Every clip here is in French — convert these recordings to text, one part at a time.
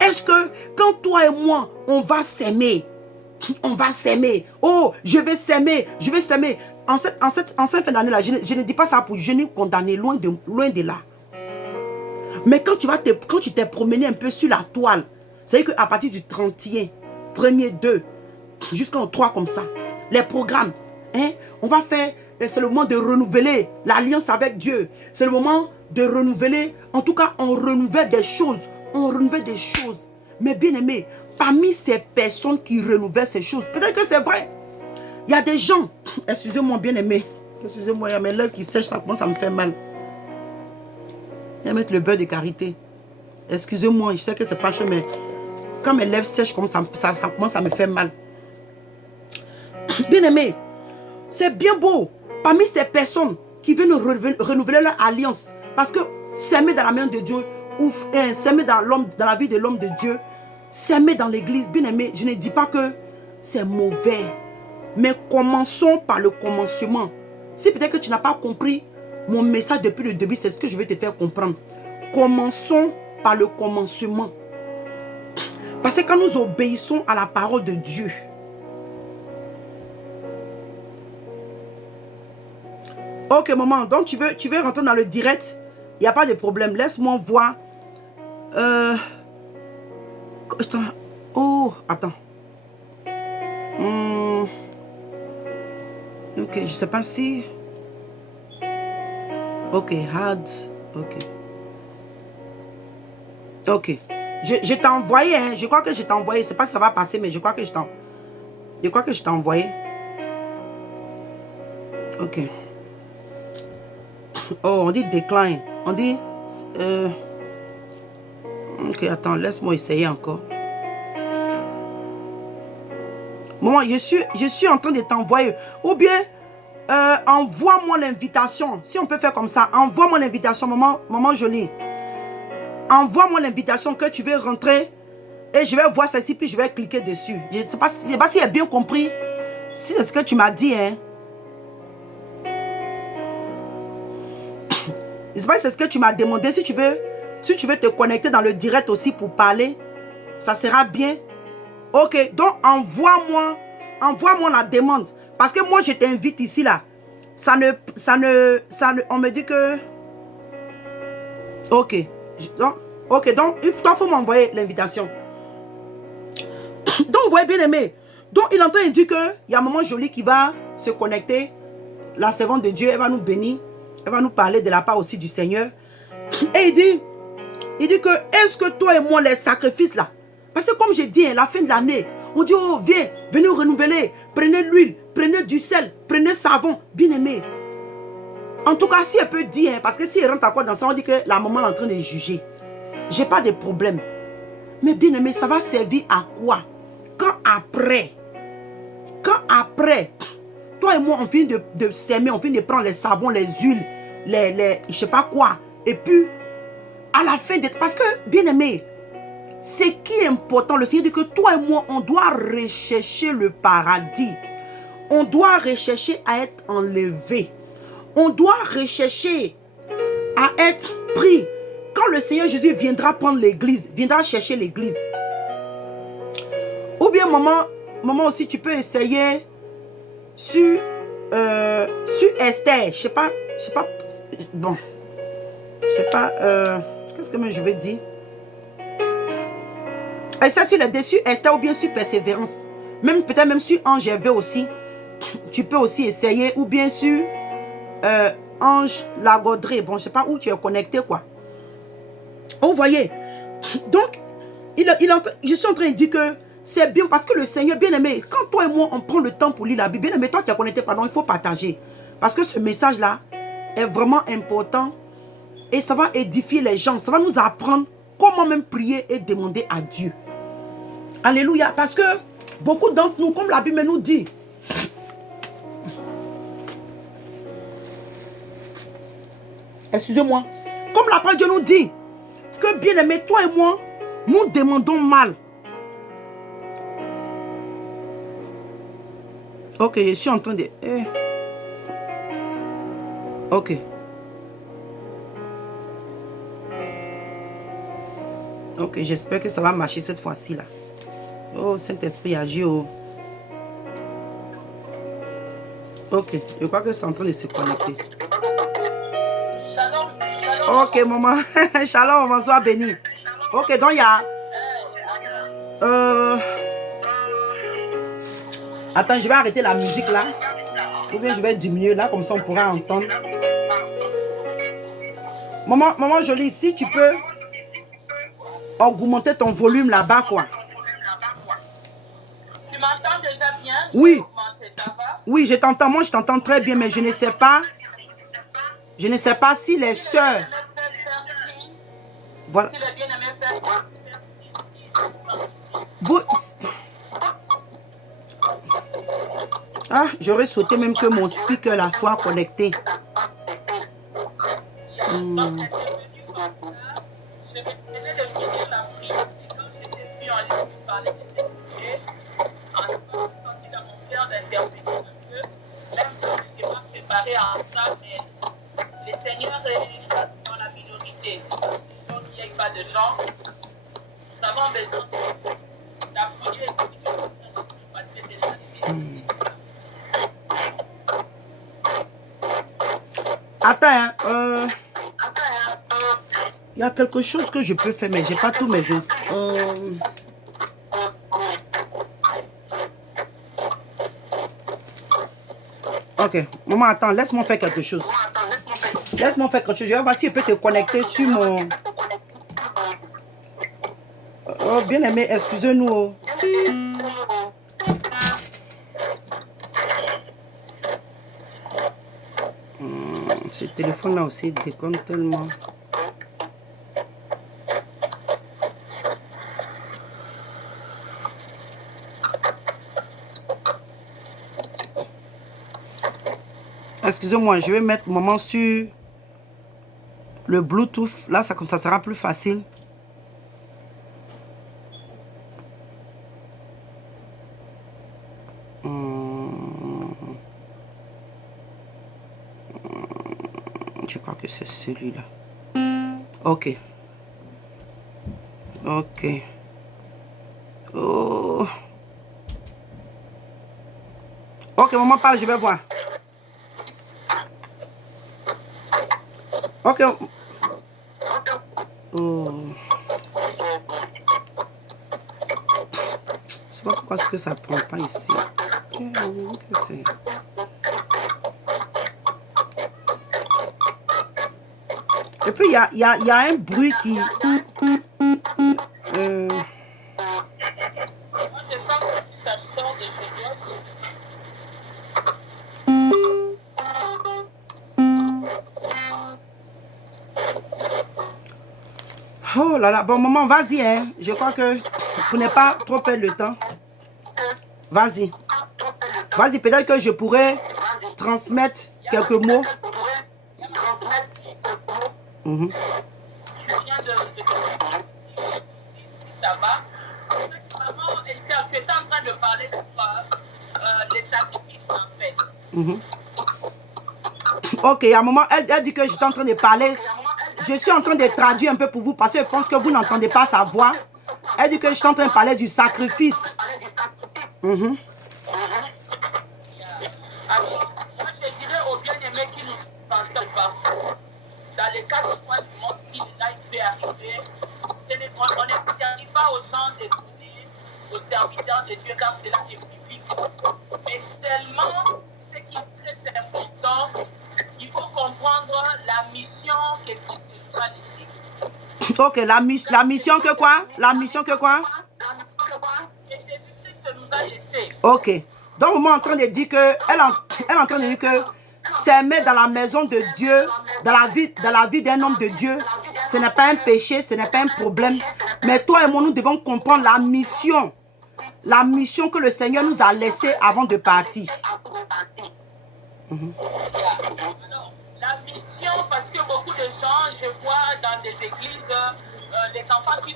Est-ce que quand toi et moi, on va s'aimer, oh, je vais s'aimer. En cette fin d'année-là, je ne dis pas ça pour je n'ai condamné, loin de là. Mais quand tu t'es promené un peu sur la toile, c'est-à-dire qu'à partir du 31, premier 2, jusqu'au 3 comme ça, les programmes, hein, on va faire, c'est le moment de renouveler l'alliance avec Dieu. C'est le moment de renouveler, en tout cas, on renouvelle des choses. Mais bien aimé, parmi ces personnes qui renouvellent ces choses, peut-être que c'est vrai. Il y a des gens, excusez-moi bien aimé, excusez-moi, il y a mes lèvres qui sèchent, ça commence à me faire mal. Je vais mettre le beurre de karité. Excusez-moi, je sais que c'est pas chaud, mais quand mes lèvres sèchent, ça commence à me faire mal. Bien aimé, c'est bien beau. Parmi ces personnes qui veulent renouveler leur alliance, parce que s'aimer dans la main de Dieu, ou s'aimer dans la vie de l'homme de Dieu, s'aimer dans l'église, bien aimé, je ne dis pas que c'est mauvais. Mais commençons par le commencement. Si peut-être que tu n'as pas compris mon message depuis le début, c'est ce que je vais te faire comprendre. Commençons par le commencement. Parce que quand nous obéissons à la parole de Dieu, ok maman, donc tu veux rentrer dans le direct, il n'y a pas de problème, laisse-moi voir. Attends. Ok, je sais pas si... Ok, hard. Ok. Je t'ai envoyé, hein. Je crois que je t'ai envoyé. Je sais pas si ça va passer, mais je crois que je t'ai envoyé. Ok. Oh, on dit decline. On dit... Ok, attends, laisse-moi essayer encore. Maman, je suis en train de t'envoyer. Ou bien, envoie-moi l'invitation. Si on peut faire comme ça, envoie-moi l'invitation, maman jolie. Envoie-moi l'invitation que tu veux rentrer. Et je vais voir ceci, puis je vais cliquer dessus. Je ne sais pas si j'ai bien compris. Si c'est ce que tu m'as dit, hein. Je ne sais pas si c'est ce que tu m'as demandé. Si tu veux te connecter dans le direct aussi pour parler, ça sera bien. Ok, donc envoie-moi la demande. Parce que moi, je t'invite ici, là. On me dit que... Ok. Donc, il faut m'envoyer l'invitation. Donc, vous voyez bien aimé. Donc, il est en train de dire qu'il y a un moment joli qui va se connecter. La servante de Dieu, elle va nous bénir. Elle va nous parler de la part aussi du Seigneur. Et il dit que, est-ce que toi et moi, les sacrifices là, parce que comme j'ai dit, à la fin de l'année, on dit, oh, venez renouveler. Prenez l'huile, prenez du sel, prenez savon. Bien aimé. En tout cas, si elle peut dire, parce que si elle rentre à quoi dans ça, on dit que la maman est en train de juger. J'ai pas de problème. Mais bien aimé, ça va servir à quoi? Quand après, toi et moi, on finit de s'aimer, on finit de prendre les savons, les huiles, je sais pas quoi. Et puis, à la fin, parce que, bien aimé, ce qui est important, le Seigneur dit que toi et moi, on doit rechercher le paradis. On doit rechercher à être enlevé. On doit rechercher à être pris. Quand le Seigneur Jésus viendra prendre l'église, viendra chercher l'église. Ou bien, maman aussi, tu peux essayer sur Esther. Je sais pas, bon, je sais pas, qu'est-ce que je vais dire? Et ça sur le dessus Esther ou bien sur Persévérance. Peut-être même sur Ange Hervé aussi. Tu peux aussi essayer. Ou bien sur Ange Lagodré. Bon, je sais pas où tu es connecté, quoi. Vous voyez. Donc, je suis en train de dire que c'est bien parce que le Seigneur, bien aimé, quand toi et moi, on prend le temps pour lire la Bible, bien aimé, toi qui es connecté, pardon, il faut partager. Parce que ce message-là est vraiment important et ça va édifier les gens. Ça va nous apprendre comment même prier et demander à Dieu. Alléluia. Parce que beaucoup d'entre nous, comme la Bible nous dit, excusez-moi, comme la parole de Dieu nous dit, que bien aimé, toi et moi, nous demandons mal. Ok, je suis en train de... Ok. Ok, j'espère que ça va marcher cette fois-ci là. Oh, Saint-Esprit agit. Oh. Ok, je crois que c'est en train de se connecter. Shalom, shalom. Ok, maman. Shalom, maman, sois béni. Ok, donc il y a... Attends, je vais arrêter la musique là. Ou bien je vais diminuer là, comme ça on pourra entendre. Maman jolie, si tu peux augmenter ton volume là-bas, quoi. Tu m'entends déjà bien? Oui. Ça va? Oui, je t'entends. Moi, je t'entends très bien, mais je ne sais pas. Je ne sais pas si les sœurs... Voilà. Vous... Ah, j'aurais souhaité même que mon speaker là soit connecté. Même si on n'était pas préparé à ça, mais le Seigneur est dans la minorité. Disons qu'il n'y ait pas de gens. Nous avons besoin d'appuyer parce que c'est ça. Attends, il y a quelque chose que je peux faire, mais j'ai pas tous mes Ok, maman, attends, laisse-moi faire quelque chose. Laisse-moi faire quelque chose. Je vais voir si je peux te connecter sur mon... Oh, bien aimé, excusez-nous. Ce téléphone-là aussi déconne tellement. Excusez-moi, je vais mettre maman sur le Bluetooth. Là, ça, comme ça sera plus facile. Je crois que c'est celui-là. Ok. Ok. Oh. Ok, maman parle, je vais voir. Ok. Oh. Je sais pas pourquoi est-ce que ça prend pas ici. Et puis, il y a un bruit qui... Moi, je sens que si ça sort de chez toi, Oh là là. Bon, maman, vas-y, hein. Je crois que vous n'avez pas trop perdre le temps. Vas-y. Vas-y, peut-être que je pourrais transmettre quelques mots. tu viens si ça va. Maman, Esther, tu étais en train de parler sur les sacrifices, en fait. Ok, à un moment, elle dit que j'étais en train de parler. Je suis en train de traduire un peu pour vous parce que je pense que vous n'entendez pas sa voix. Elle dit que je suis en train de parler du sacrifice. Alors, moi, je dirais aux bien-aimés qui nous entendent pas, dans les quatre coins du monde, si le live peut arriver, on n'interdit pas aux gens de donner aux serviteurs de Dieu car cela est public. Mais seulement, ce qui est très important, il faut comprendre la mission que Christ nous a laissée. Ok, la mission que quoi? La mission que quoi? Que Jésus-Christ nous a laissé. Ok. Donc, moi, en train de dire que, elle est en train de dire que s'aimer dans la maison de Dieu, dans la vie d'un homme de Dieu, ce n'est pas un péché, ce n'est pas un problème. Mais toi et moi, nous devons comprendre la mission que le Seigneur nous a laissée avant de partir. Alors, la mission, parce que beaucoup de gens, je vois dans des églises, les enfants qui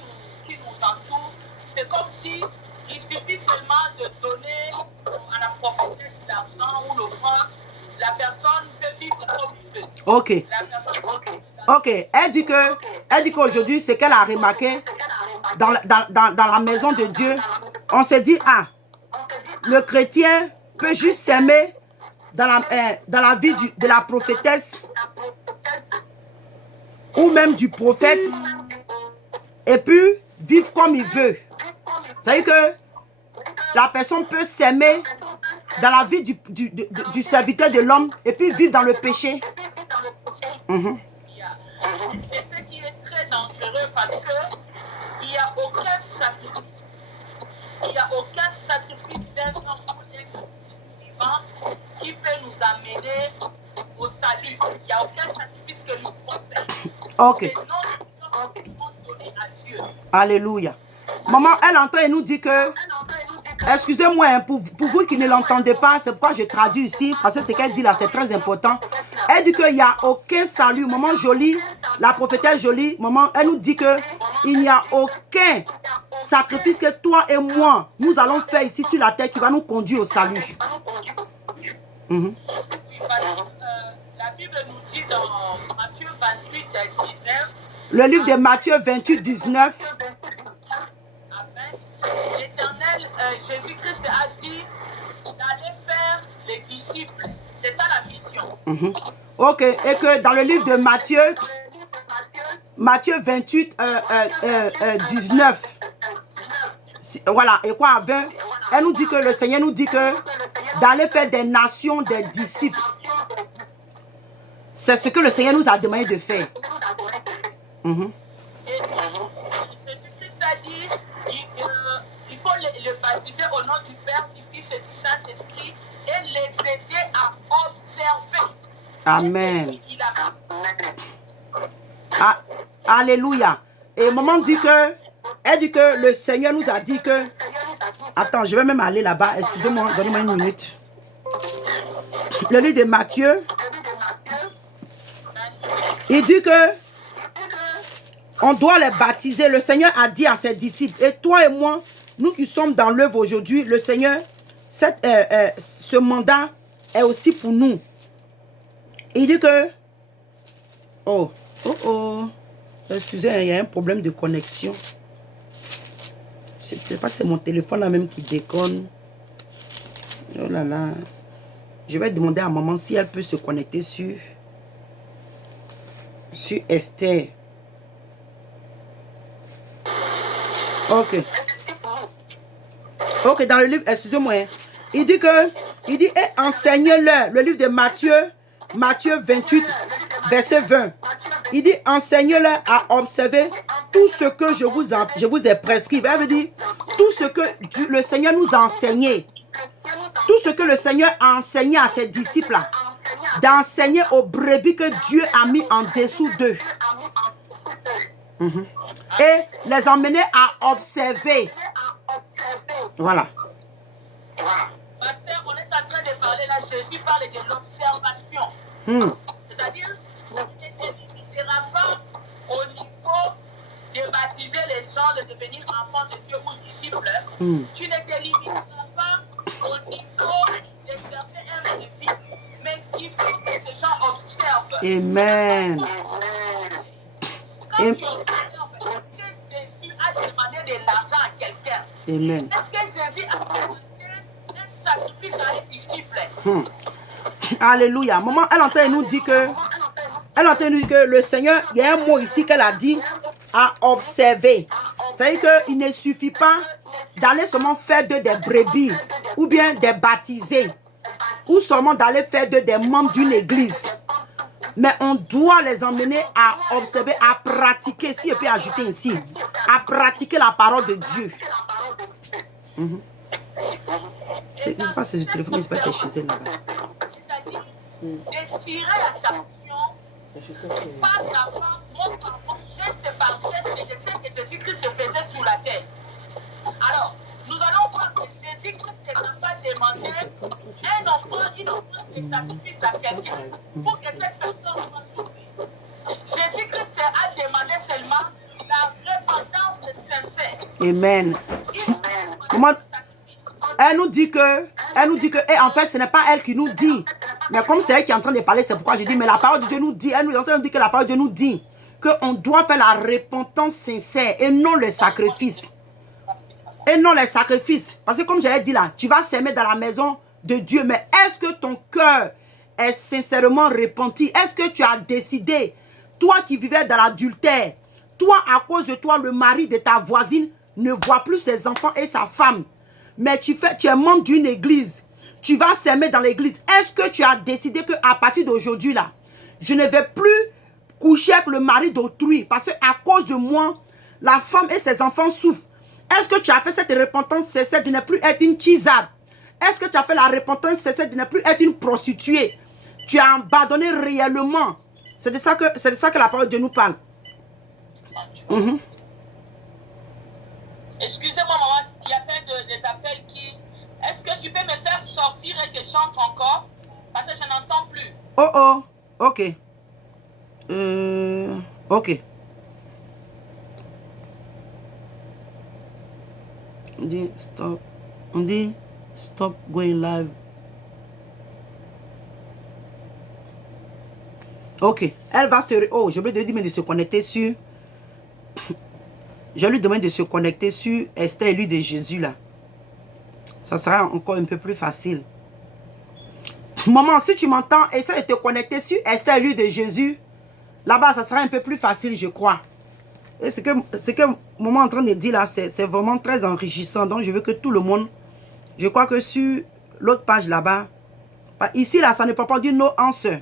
nous entourent, c'est comme si il suffit seulement de donner à la prophétesse l'argent ou l'offrande. La personne peut vivre comme il veut. Ok. Ok. Elle dit qu'aujourd'hui, ce qu'elle a remarqué, dans la maison de Dieu, on se dit, ah, le chrétien peut juste s'aimer dans la vie de la prophétesse ou même du prophète et puis vivre comme il veut. C'est-à-dire que la personne peut s'aimer dans la vie du serviteur de l'homme et puis vivre dans le péché. Et ce qui est très dangereux parce que il n'y a aucun sacrifice. Il n'y a aucun sacrifice d'un homme ou d'un sacrifice vivant qui peut nous amener au salut. Il n'y a aucun sacrifice que nous pouvons faire. Ok. C'est notre que nous devons donner à Dieu. Alléluia. Maman, elle entend et nous dit que, excusez-moi, hein, pour vous qui ne l'entendez pas, c'est pourquoi je traduis ici, parce que ce qu'elle dit là, c'est très important. Elle dit qu'il n'y a aucun salut. Maman Jolie, la prophétesse Jolie, maman, elle nous dit qu'il n'y a aucun sacrifice que toi et moi, nous allons faire ici sur la terre qui va nous conduire au salut. Oui, parce que la Bible nous dit dans Matthieu 28, 19, le livre de Matthieu 28, 19, l'Éternel, Jésus-Christ a dit d'aller faire les disciples. C'est ça la mission. ok, et que dans le livre de Matthieu 28, 19, voilà, et quoi, 20, elle nous dit que le Seigneur nous dit que d'aller faire des nations des disciples. C'est ce que le Seigneur nous a demandé de faire. Et Jésus-Christ a dit il faut le baptiser au nom du Père, du Fils et du Saint-Esprit et les aider à observer. Amen. Ah, alléluia. Et maman dit que, elle dit que le Seigneur nous a dit que, attends, je vais même aller là-bas, excusez-moi, donnez-moi une minute. Le livre de Matthieu, il dit que on doit les baptiser. Le Seigneur a dit à ses disciples, et toi et moi, nous qui sommes dans l'œuvre aujourd'hui, le Seigneur, ce mandat est aussi pour nous. Il dit que, excusez, il y a un problème de connexion. Je ne sais pas si c'est mon téléphone là même qui déconne. Oh là là. Je vais demander à maman si elle peut se connecter sur Esther. Ok. Ok, dans le livre, excusez-moi. Il dit, et enseigne-leur, le livre de Matthieu 28, verset 20. Il dit, enseigne-leur à observer tout ce que je vous ai prescrit. Elle veut dire, tout ce que le Seigneur nous a enseigné. Tout ce que le Seigneur a enseigné à ses disciples, d'enseigner aux brebis que Dieu a mis en dessous d'eux. Et les emmener à observer. Voilà. Ma sœur, on est en train de parler là, Jésus parle de l'observation. C'est-à-dire, tu ne te limiteras pas au niveau de baptiser les gens, de devenir enfants de Dieu ou disciples. Tu ne te limiteras pas au niveau de chercher un bébé, mais il faut que ces gens observent. Amen. Quand tu observes que Jésus a demandé de l'argent à quelqu'un, Amen. est-ce que Jésus a demandé un sacrifice à un disciple? Alléluia. Maman, elle entend nous dire que le Seigneur, il y a un mot ici qu'elle a dit, à observer. C'est-à-dire qu'il ne suffit pas d'aller seulement faire d'eux des brebis ou bien des baptisés ou seulement d'aller faire d'eux des membres d'une église. Mais on doit les emmener à observer, à pratiquer, si je peux ajouter ici, à pratiquer la parole de Dieu. Je ne sais pas si c'est le téléphone, je ne sais pas si c'est chez elle. C'est-à-dire d'étirer l'attention pas à pas, mot par mot, geste par geste de ce que Jésus-Christ faisait sur la terre. Alors, nous allons voir que Jésus-Christ n'a pas demandé une offrande de sacrifice à quelqu'un pour que cette personne soit sauvée. Jésus-Christ a demandé seulement la repentance sincère. Amen. Elle nous dit que, et en fait, ce n'est pas elle qui nous dit. Mais comme c'est elle qui est en train de parler, c'est pourquoi je dis, mais la parole de Dieu nous dit, elle nous est en train de dire que la parole de Dieu nous dit qu'on doit faire la repentance sincère et non le sacrifice. Et non les sacrifices. Parce que comme j'avais dit là, tu vas s'aimer dans la maison de Dieu. Mais est-ce que ton cœur est sincèrement repenti? Est-ce que tu as décidé, toi qui vivais dans l'adultère, toi à cause de toi, le mari de ta voisine ne voit plus ses enfants et sa femme. Mais tu es membre d'une église. Tu vas s'aimer dans l'église. Est-ce que tu as décidé qu'à partir d'aujourd'hui là, je ne vais plus coucher avec le mari d'autrui parce qu'à cause de moi, la femme et ses enfants souffrent. Est-ce que tu as fait cette repentance sincère de ne plus être une tisade? Est-ce que tu as fait la repentance sincère de ne plus être une prostituée? Tu as abandonné réellement. C'est de ça que la parole de Dieu nous parle. Excusez-moi, maman, il y a plein des appels qui... Est-ce que tu peux me faire sortir et que je chante encore? Parce que je n'entends plus. Oh, ok. Ok. On dit stop going live. Ok. Elle va se... Oh, je lui ai dit de se connecter sur... Je lui demande de se connecter sur Esther, lui de Jésus là. Ça sera encore un peu plus facile. Maman, si tu m'entends, essaie de te connecter sur Esther, lui de Jésus. Là-bas, ça sera un peu plus facile, je crois. Et ce que maman est en train de dire là, c'est vraiment très enrichissant. Donc, je veux que tout le monde... Je crois que sur l'autre page là-bas... Ici, là, ça ne peut pas dire no answer.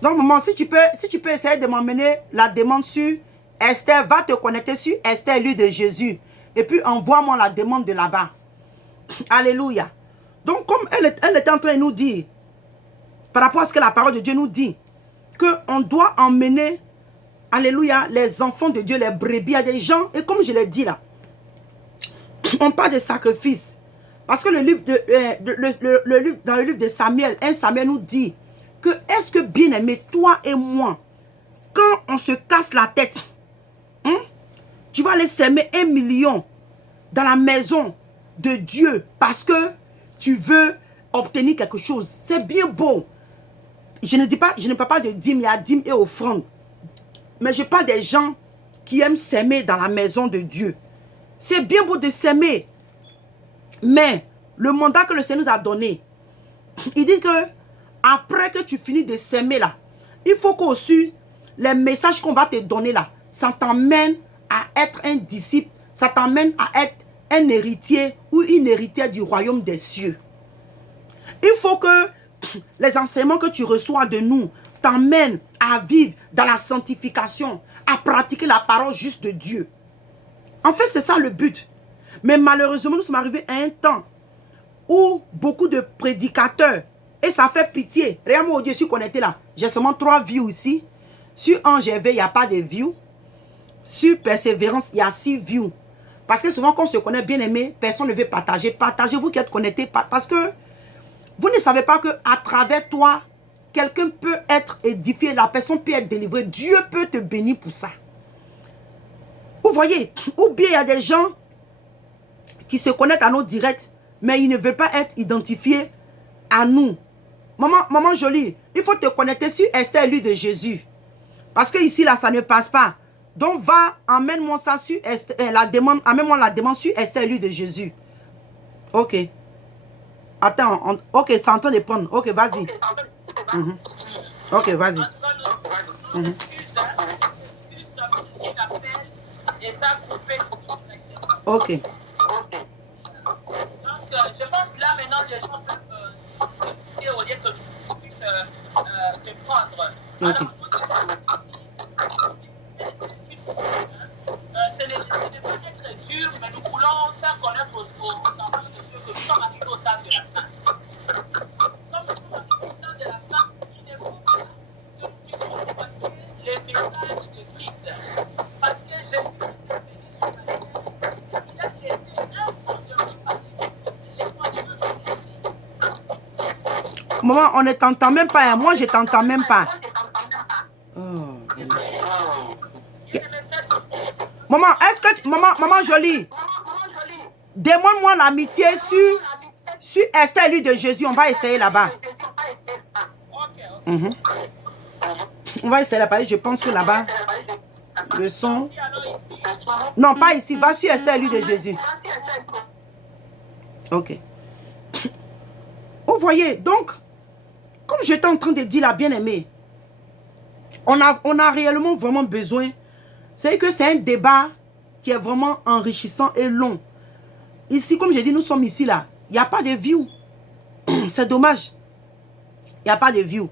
Donc, maman, si tu peux essayer de m'emmener la demande sur Esther, va te connecter sur Esther, lui de Jésus. Et puis, envoie-moi la demande de là-bas. Alléluia. Donc, comme elle était en train de nous dire, par rapport à ce que la parole de Dieu nous dit, qu'on doit emmener, alléluia, les enfants de Dieu, les brebis à des gens. Et comme je l'ai dit là, on parle de sacrifice. Parce que dans le livre de Samuel, 1 Samuel nous dit, que est-ce que bien aimé, toi et moi, quand on se casse la tête, tu vas aller s'aimer 1 million dans la maison de Dieu parce que tu veux obtenir quelque chose. C'est bien beau. Je ne parle pas de dîmes, il y a dîmes et offrandes. Mais je parle des gens qui aiment s'aimer dans la maison de Dieu. C'est bien beau de s'aimer. Mais le mandat que le Seigneur nous a donné, il dit que après que tu finis de s'aimer là, il faut qu'aussi les messages qu'on va te donner là, ça t'emmène à être un disciple, ça t'emmène à être un héritier ou une héritière du royaume des cieux. Il faut que les enseignements que tu reçois de nous t'emmènent à vivre dans la sanctification, à pratiquer la parole juste de Dieu. En fait, c'est ça le but. Mais malheureusement, nous sommes arrivés à un temps où beaucoup de prédicateurs, et ça fait pitié. Regarde-moi, Dieu, je suis connecté là. J'ai seulement 3 views ici. Sur NGV, il n'y a pas de views. Sur Persévérance, il y a 6 views. Parce que souvent, quand on se connaît bien aimé, personne ne veut partager. Partagez-vous qui êtes connectés. Parce que vous ne savez pas qu'à travers toi, quelqu'un peut être édifié. La personne peut être délivrée. Dieu peut te bénir pour ça. Vous voyez, ou bien il y a des gens qui se connectent à nos directs, mais ils ne veulent pas être identifiés à nous. Maman jolie, il faut te connecter sur Esther, lui de Jésus. Parce que ici, là, ça ne passe pas. Donc, emmène-moi ça sur Esther, amène-moi la demande sur Esther, lui de Jésus. Ok. Attends, ok, c'est en train de prendre. Ok, vas-y. Ok, vas-y. Ok. Donc, je pense là maintenant, les gens peuvent s'écouter au lieu que je puisse te prendre. Alors, ce n'est pas être dur, mais nous voulons faire connaître aux enfants de Dieu que nous sommes arrivés au temps de la fin. Comme nous sommes arrivés au temps de la fin, il ne faut pas que nous puissions combattre les messages de Christ. Parce que Jésus est venu sur la terre. Il a laissé un fondement par les fondements de l'Église. Maman, on ne t'entend même pas. Hein. Moi, je t'entends même pas. Oh. Il y a des messages aussi. Maman, est-ce que... Maman jolie, demande-moi l'amitié sur Esther, lui de Jésus. On va essayer là-bas. On va essayer là-bas. Je pense que là-bas, le son... Non, pas ici. Va sur Esther, lui de Jésus. Ok. Vous voyez, donc, comme j'étais en train de dire la bien-aimée, on a réellement vraiment besoin. C'est que c'est un débat qui est vraiment enrichissant et long. Ici, comme j'ai dit, nous sommes ici là. Il n'y a pas de view. C'est dommage. Il n'y a pas de view.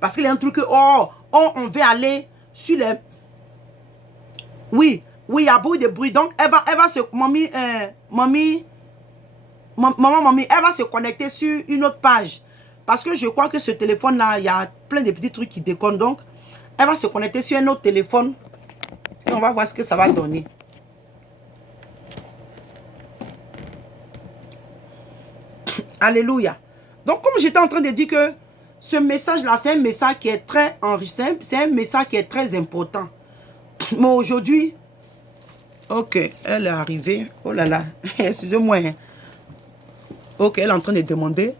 Parce qu'il y a un truc que, on veut aller sur les... Oui, il y a beaucoup de bruit. Donc, elle va se... Mamie, elle va se connecter sur une autre page. Parce que je crois que ce téléphone-là, il y a plein de petits trucs qui déconnent. Donc, elle va se connecter sur un autre téléphone. Et on va voir ce que ça va donner. Alléluia. Donc, comme j'étais en train de dire que ce message-là, c'est un message qui est très enrichissant. C'est un message qui est très important. Mais aujourd'hui... Ok, elle est arrivée. Oh là là. Excusez-moi. Ok, elle est en train de demander.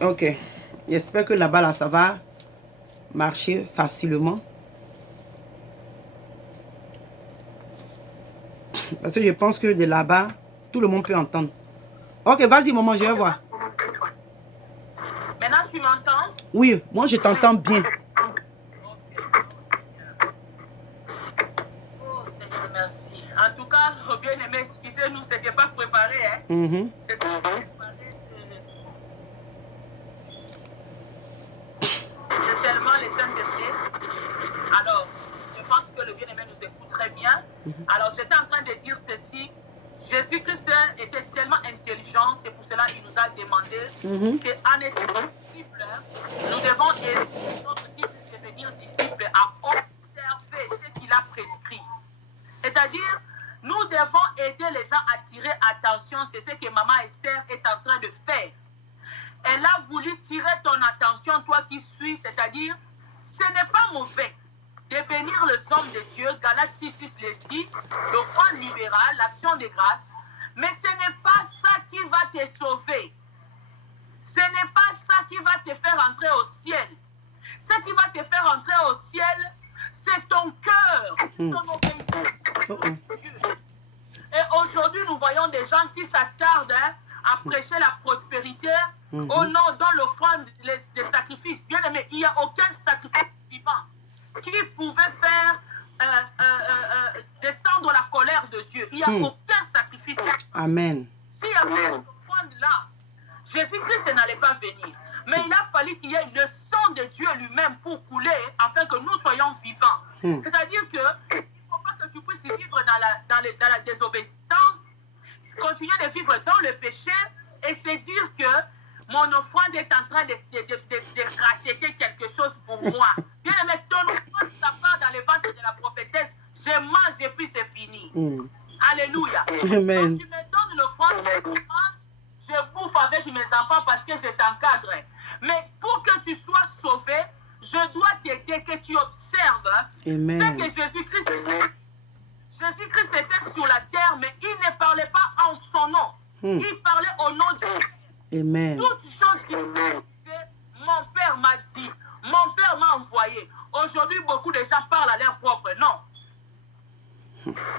Ok. J'espère que là-bas, là, ça va marcher facilement. Parce que je pense que de là-bas, tout le monde peut entendre. Ok, vas-y, maman, je vais voir. Maintenant, tu m'entends? Oui, moi, je t'entends bien. Oh, Seigneur, merci. En tout cas, bien aimé, excusez-nous, ce n'était pas préparé. Hein? C'était préparé. C'est seulement les Saint-Esprit. Alors, je pense que le bien-aimé nous écoute très bien. Alors, j'étais en train de dire ceci. Jésus-Christ était tellement intelligent, c'est pour cela qu'il nous a demandé qu'en étant disciples, nous devons aider notre disciple de devenir disciple à observer ce qu'il a prescrit. C'est-à-dire, nous devons aider les gens à tirer attention. C'est ce que Maman Esther est en train de faire. Elle a voulu tirer ton attention, toi qui suis, c'est-à-dire, ce n'est pas mauvais de bénir les hommes de Dieu. Galates 6:6 le dit, le roi libéral, l'action de grâce. Mais ce n'est pas ça qui va te sauver. Ce n'est pas ça qui va te faire entrer au ciel. Ce qui va te faire entrer au ciel, c'est ton cœur, ton obéissance. Et aujourd'hui, nous voyons des gens qui s'attardent à prêcher la prospérité au nom dans l'offrande des sacrifices. Bien aimé, il n'y a aucun sacrifice vivant qui pouvait faire descendre la colère de Dieu. Il n'y a aucun sacrifice. Amen. S'il y avait cette offrande-là, Jésus-Christ n'allait pas venir. Mais il a fallu qu'il y ait le sang de Dieu lui-même pour couler afin que nous soyons vivants. C'est-à-dire qu'il ne faut pas que tu puisses vivre dans la désobéissance, continuer de vivre dans le péché et se dire que mon offrande est en train de racheter quelque chose pour moi. Bien aimé, ton offrande, ça part dans le ventre de la prophétesse. Je mange et puis c'est fini. Alléluia. Amen. Donc tu me donnes l'offrande, je mange, je bouffe avec mes enfants parce que je t'encadre. Mais pour que tu sois sauvé, je dois t'aider que tu observes ce que Jésus-Christ était. Jésus-Christ était sur la terre, mais il ne parlait pas en son nom. Il parlait au nom de Dieu. Amen. Toutes choses qui mon Père m'a dit, mon Père m'a envoyé. Aujourd'hui, beaucoup de gens parlent à leur propre nom.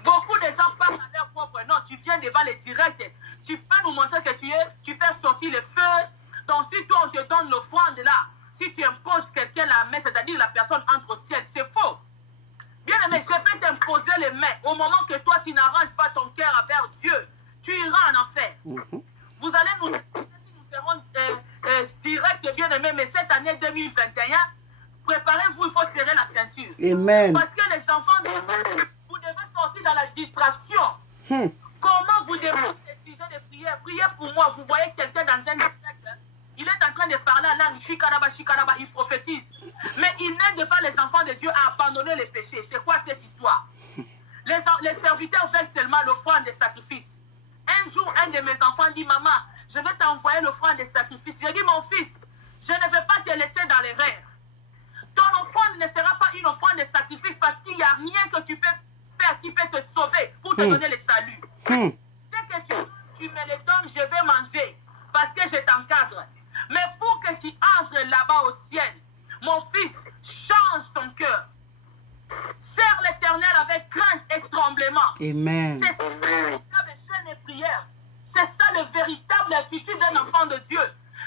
Beaucoup de gens parlent à leur propre nom. Tu viens devant les directs. Tu peux nous montrer que tu fais sortir le feu. Donc, si toi, on te donne l'offrande là, si tu imposes quelqu'un la main, c'est-à-dire la personne entre au ciel, c'est faux. Bien aimé, je peux t'imposer les mains. Au moment que toi, tu n'arranges pas ton cœur vers Dieu, tu iras en enfer. Vous allez nous ferons direct, bien aimé, mais cette année 2021, préparez-vous, il faut serrer la ceinture. Amen. Parce que les enfants, vous devez sortir dans la distraction. Comment vous devez exiger de prier? Priez pour moi. Vous voyez quelqu'un dans un siècle, il est en train de parler à langue, shikaraba, shikaraba, il prophétise. Mais il n'aide pas les enfants de Dieu à abandonner les péchés. C'est quoi cette histoire? Les serviteurs veulent seulement l'offrande des sacrifices. Un jour, un de mes enfants dit, maman, je vais t'envoyer l'offrande des sacrifices. J'ai dit, mon fils, Je ne vais pas te laisser dans les rêves. Ton offrande ne sera pas une offrande de sacrifice parce qu'il n'y a rien que tu peux faire qui peut te sauver pour te donner le salut. C'est que tu me le donnes, je vais manger parce que je t'encadre. Mais pour que tu entres là-bas au ciel, mon fils, change ton cœur. Serre l'Éternel avec crainte et tremblement. Amen. C'est ça le véritable jeûne et prière. C'est ça le véritable attitude d'un enfant de Dieu.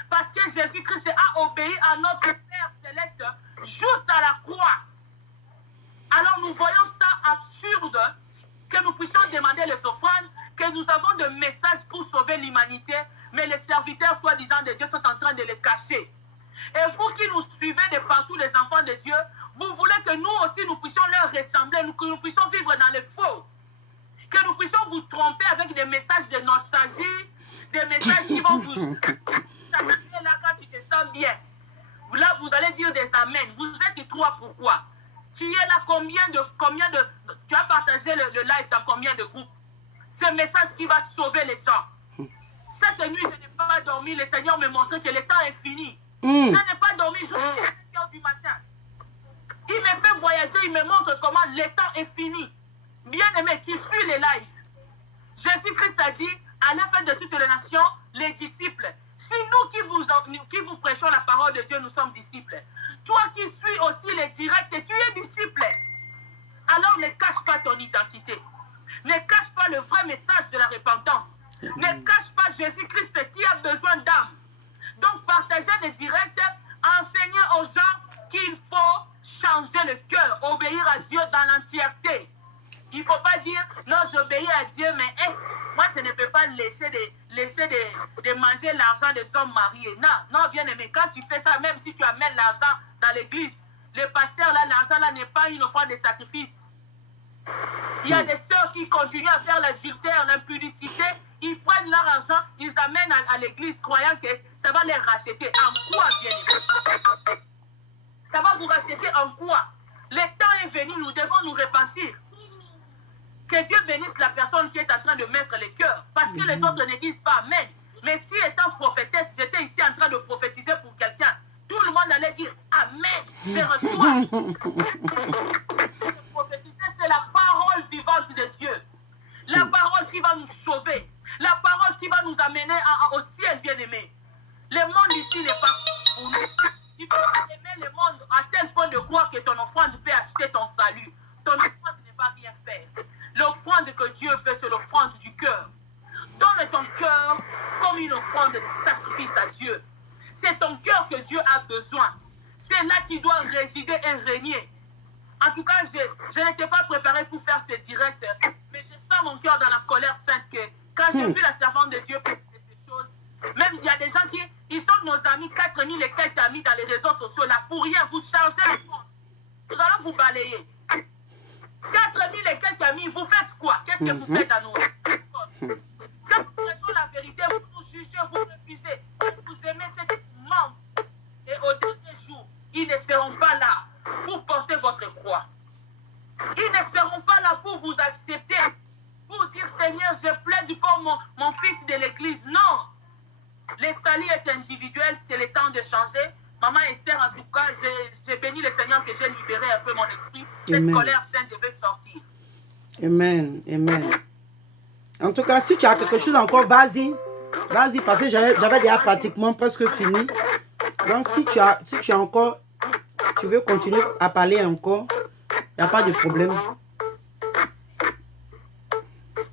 Parce que Jésus-Christ a obéi à notre Père Céleste juste à la croix. Alors nous voyons ça absurde que nous puissions demander les offrandes, que nous avons des messages pour sauver l'humanité, mais les serviteurs soi-disant de Dieu sont en train de les cacher. Et vous qui nous suivez de partout, les enfants de Dieu, vous voulez que nous aussi nous puissions leur ressembler, que nous puissions vivre dans le faux, que nous puissions vous tromper avec des messages de nostalgie, des messages qui vont vous chasser là quand tu te sens bien. Là, vous allez dire des amens. Vous êtes trois, pourquoi? Tu es là combien de tu as partagé le live dans combien de groupes? Ce message qui va sauver les gens. Cette nuit, je n'ai pas dormi. Le Seigneur me montrait que le temps est fini. Je n'ai pas dormi jusqu'à 5 h du matin. Il me fait voyager, il me montre comment le temps est fini. Bien-aimé, tu suis les lives. Jésus-Christ a dit, à la fin de toutes les nations, les disciples. Si nous qui vous prêchons la parole de Dieu, nous sommes disciples. Toi qui suis aussi les directs, tu es disciple. Alors ne cache pas ton identité. Ne cache pas le vrai message de la repentance. Ne cache pas Jésus-Christ qui a besoin d'âme. Donc partagez les directs, enseignez aux gens qu'il faut changer le cœur, obéir à Dieu dans l'entièreté. Il ne faut pas dire, non, j'obéis à Dieu, mais moi, je ne peux pas laisser de manger l'argent des hommes mariés. Non, bien aimé, quand tu fais ça, même si tu amènes l'argent dans l'église, le pasteur, là, l'argent, là, n'est pas une offrande de sacrifice. Il y a des sœurs qui continuent à faire l'adultère, l'impudicité, ils prennent leur argent, ils amènent à l'église, croyant que ça va les racheter. En quoi, bien aimé? Ça va vous racheter en quoi? Le temps est venu, nous devons nous repentir. Que Dieu bénisse la personne qui est en train de mettre le cœur. Parce que les autres ne disent pas Amen. Mais si étant prophétesse, j'étais ici en train de prophétiser pour quelqu'un, tout le monde allait dire Amen, je reçois. Prophétiser, c'est la parole vivante de Dieu. La parole qui va nous sauver. La parole qui va nous amener au ciel, bien-aimé. Le monde ici n'est pas pour nous. Il faut aimer le monde à tel point de croire que ton offrande peut acheter ton salut. Ton offrande ne va rien faire. L'offrande que Dieu veut, c'est l'offrande du cœur. Donne ton cœur comme une offrande de sacrifice à Dieu. C'est ton cœur que Dieu a besoin. C'est là qu'il doit résider et régner. En tout cas, je n'étais pas préparé pour faire ce direct, mais je sens mon cœur dans la colère sainte que quand j'ai vu la servante de Dieu faire ces choses, même il y a des gens qui ils sont nos amis, 4000 et quelques amis dans les réseaux sociaux, là, pour rien, vous changez le monde. Nous allons vous balayer. 4000 et quelques amis, vous faites quoi? Qu'est-ce que vous faites à nous? Quand nous prêchons la vérité, vous nous jugez, vous refusez. Vous aimez cette membre. Et au dernier jour, ils ne seront pas là pour porter votre croix. Ils ne seront pas là pour vous accepter, pour dire Seigneur, je plaide pour mon fils de l'église. Non. Le salut est individuel, c'est le temps de changer. Maman Esther, en tout cas, j'ai béni le Seigneur que j'ai libéré un peu mon esprit. Cette colère sainte devait sortir. Amen. Amen. En tout cas, si tu as quelque chose encore, vas-y. Vas-y, parce que j'avais déjà pratiquement presque fini. Donc, si tu as encore, tu veux continuer à parler encore, il n'y a pas de problème.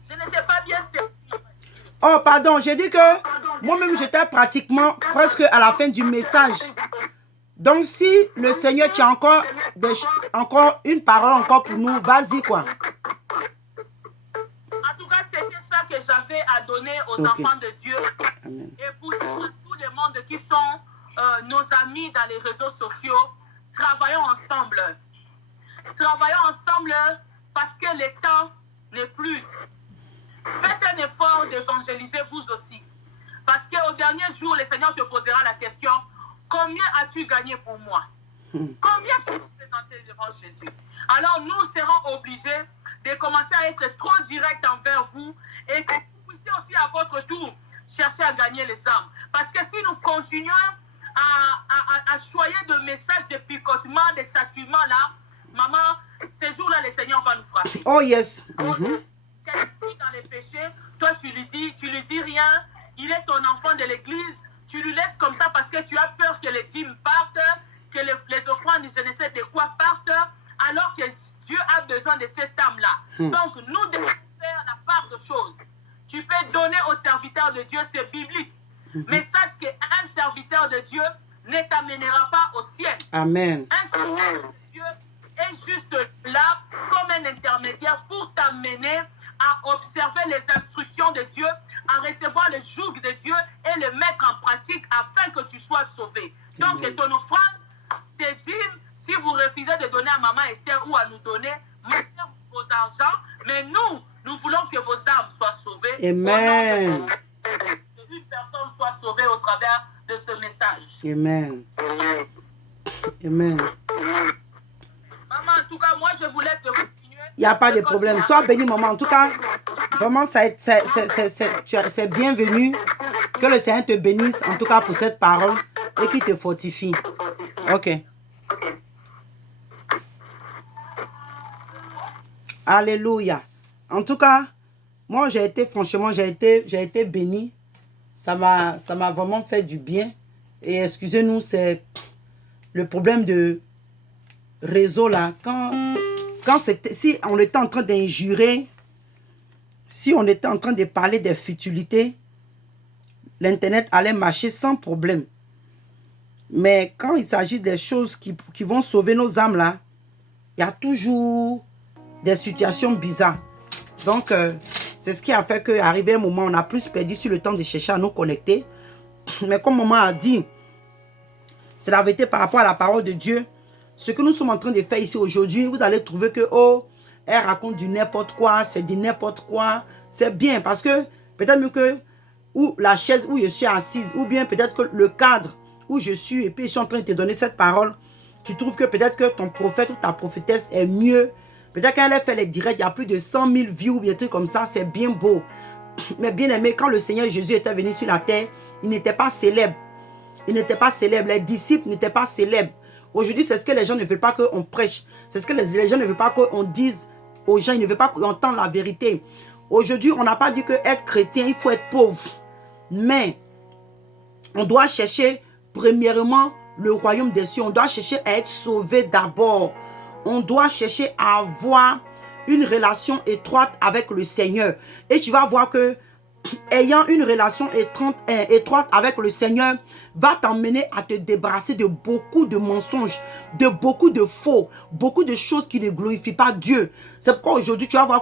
Je n'étais pas bien servi. Oh, pardon, j'ai dit que moi-même, j'étais pratiquement presque à la fin du message. Donc, si le Seigneur, tu as encore, une parole encore pour nous, vas-y, quoi. En tout cas, c'était ça que j'avais à donner aux enfants de Dieu. Amen. Et pour tout le monde qui sont nos amis dans les réseaux sociaux, travaillons ensemble. Travaillons ensemble parce que le temps n'est plus. Faites un effort d'évangéliser vous aussi. Parce qu'au dernier jour, le Seigneur te posera la question, combien as-tu gagné pour moi? Combien tu peux présenter devant Jésus? Alors nous serons obligés de commencer à être trop direct envers vous et que vous puissiez aussi à votre tour chercher à gagner les âmes. Parce que si nous continuons à choyer de messages de picotement, de châtiment là, maman, ces jours-là, le Seigneur va nous frapper. Oh yes. Quelqu'un dans les péchés, toi tu lui dis rien, il est ton enfant de l'église, tu lui laisses comme ça parce que tu as peur que les dîmes partent, que les offrandes, je ne sais de quoi partent, alors que Dieu a besoin de cette âme-là. Donc nous devons faire la part de choses. Tu peux donner au serviteur de Dieu, c'est biblique. Mais sache qu'un serviteur de Dieu ne t'amènera pas au ciel. Amen. Un serviteur de Dieu est juste là comme un intermédiaire pour t'amener à observer les instructions de Dieu, à recevoir le joug de Dieu et le mettre en pratique afin que tu sois sauvé. Donc, ton offrande, tes dîmes, si vous refusez de donner à Maman Esther ou à nous donner, mettez vos argent, mais nous voulons que vos âmes soient sauvées. Amen. Que une personne soit sauvée au travers de ce message. Amen. Amen. Maman, en tout cas, moi, je vous laisse de continuer. Il n'y a pas de problème. Sois béni, maman. En tout cas, vraiment, c'est bienvenu. Que le Seigneur te bénisse, en tout cas, pour cette parole et qu'il te fortifie. Ok. Alléluia. En tout cas, moi, franchement, j'ai été béni. Ça m'a vraiment fait du bien. Et excusez-nous, c'est le problème de réseau là. Si on était en train d'injurer, si on était en train de parler des futilités, l'Internet allait marcher sans problème. Mais quand il s'agit des choses qui vont sauver nos âmes là, il y a toujours des situations bizarres. Donc, c'est ce qui a fait qu'arrivé un moment, on a plus perdu sur le temps de chercher à nous connecter. Mais comme maman a dit, c'est la vérité par rapport à la parole de Dieu. Ce que nous sommes en train de faire ici aujourd'hui, vous allez trouver que, oh, elle raconte du n'importe quoi, c'est du n'importe quoi. C'est bien parce que peut-être même que ou la chaise où je suis assise, ou bien peut-être que le cadre où je suis et puis je suis en train de te donner cette parole, tu trouves que peut-être que ton prophète ou ta prophétesse est mieux. Peut-être qu'elle a fait les directs, il y a plus de 100 000 views ou des trucs comme ça, c'est bien beau. Mais bien aimé, quand le Seigneur Jésus était venu sur la terre, il n'était pas célèbre. Il n'était pas célèbre. Les disciples n'étaient pas célèbres. Aujourd'hui, c'est ce que les gens ne veulent pas qu'on prêche. C'est ce que les gens ne veulent pas qu'on dise aux gens. Ils ne veulent pas qu'on entende la vérité. Aujourd'hui, on n'a pas dit que être chrétien, il faut être pauvre. Mais on doit chercher premièrement le royaume des cieux. On doit chercher à être sauvé d'abord. On doit chercher à avoir une relation étroite avec le Seigneur. Et tu vas voir que ayant une relation étroite avec le Seigneur va t'emmener à te débarrasser de beaucoup de mensonges, de beaucoup de faux, beaucoup de choses qui ne glorifient pas Dieu. C'est pourquoi aujourd'hui tu vas voir